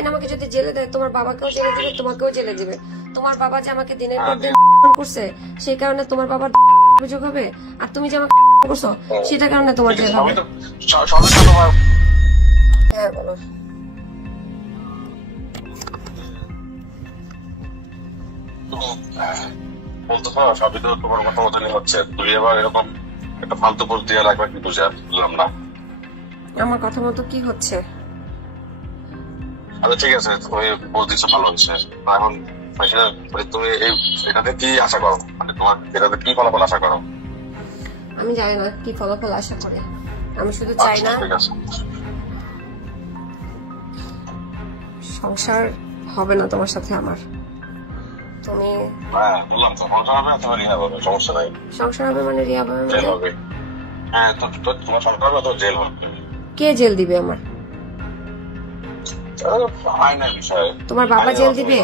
আইন আমাকে যদি জেলে দেয় তোমার বাবাকেও জেলে দিবে, তোমাকেও জেলে দিবে। তোমার বাবা যে আমাকে দিনের পর দিন করছে সেই কারণে তোমার বাবার অভিযোগ হবে, আর তুমি যে আমাকে করছো সেটার কারণে তোমার জেল হবে। হ্যাঁ বলো। বলতেছো সবই তো তোমার কথা মতনই হচ্ছে, তুমি এবার এরকম একটা ফালতু পোস্ট দিয়ে রাখবে কি বুঝলাম না। আমার কথা মতো কি হচ্ছে? আচ্ছা ঠিক আছে, তুমি পোস্ট দিচ্ছ ভালো হচ্ছে। এখন তুমি এটাতে কি আশা করো, মানে তোমার এটাতে কি ফলাফল আশা করো? আমি জানি না কি ফলাফল আশা করে, আমি শুধু চাই না সংসার হবে না তোমার সাথে আমার। তুমি বললাম তো সংসার হবে অথবা রিহা হবে, সমস্যা নাই। সংসার হবে মানে রিহা হবে জেল হবে। হ্যাঁ তোমার সংসার হবে অথবা জেল হবে। কে জেল দিবে আমার? আইনের বিষয়। তোমার বাবা জেল দিবে?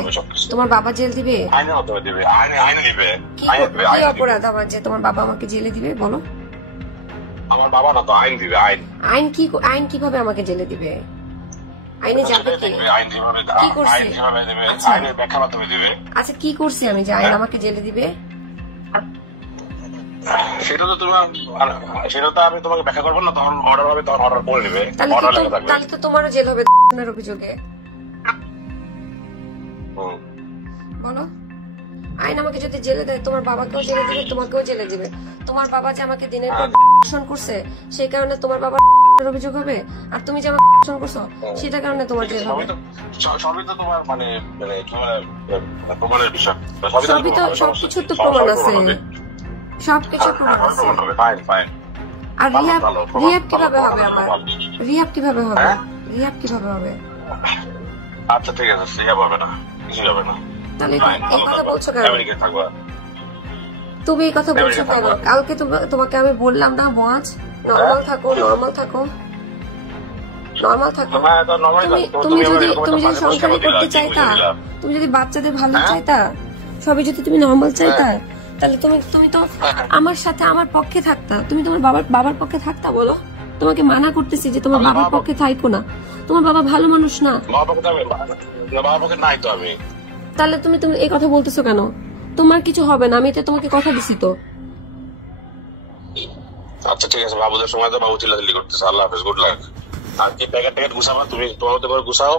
তোমার বাবা জেল দিবে? আইনে অথবা দিবে, আইনে দিবে। কি অপরাধ আমার যে তোমার বাবা আমাকে জেলে দিবে বলো? আমার বাবা না তো, আইন দিবে। আইন কিভাবে আমাকে জেলে দিবে? আইনে যাবে কি? কি করছি? আচ্ছা কি করছি আমি যে আইন আমাকে জেলে দিবে? সেটা তো আমি তোমাকে ব্যাখ্যা করবো না, তখন অর্ডার হবে, তখন অর্ডার করে নেবে। তাহলে তো তোমারও জেল হবে অভিযোগে। বলো, আইন আমাকে যদি জেলে দেয় তোমার বাবাকেও জেলে দিবে, তোমাকেও জেলে দিবে। তোমার বাবা যে আমাকে দিনের পর ধর্ষণ করছে সেই কারণে তোমার বাবার অভিযোগ হবে, আর তুমি যে আমাকে ধর্ষণ করছো সেটার কারণে তোমার জেল হবে। সবই তো তোমার মানে প্রমাণের বিষয়। সবই তো, সবকিছুর তো প্রমাণ আছে, সবকিছু প্রমাণ আছে। আর রিহাব কিভাবে হবে আমার? রিহাব কিভাবে হবে? রিহাব কিভাবে হবে? আচ্ছা ঠিক আছে, রিহাব হবে না, কিছু হবে না। তাহলে এই কথা বলছো কেন? তুমি এই কথা বলছো কেন? কালকে তোমাকে আমি বললাম না মহাজ, নর্মাল থাকো, নর্মাল থাকো, নর্মাল থাকো। তুমি যদি সংসারই করতে চাইতা, তুমি যদি বাচ্চাদের ভালো চাইতা, সবই যদি তুমি নর্মাল চাইতা, তাহলে তুমি তো আমার সাথে আমার পক্ষে থাকতা। তুমি তোমার বাবার পক্ষে থাকতা বলো? তোমাকে মানা করতেছি যে তোমার বাবার পক্ষে থাইকো না, তোমার বাবা ভালো মানুষ না। তাহলে তুমি এই কথা বলতেছো কেন? তোমার কিছু হবে না, আমি এটা তোমাকে কথা দিছি তো। আচ্ছা ঠিক আছে, বাবুদের সময় তো বাবু চিল্লাচিল্লি করতেছে। আল্লাহ হাফেজ, গুড লাক। আর কি প্যাকেট গুছাবা তুমি, তোমার গুছাও।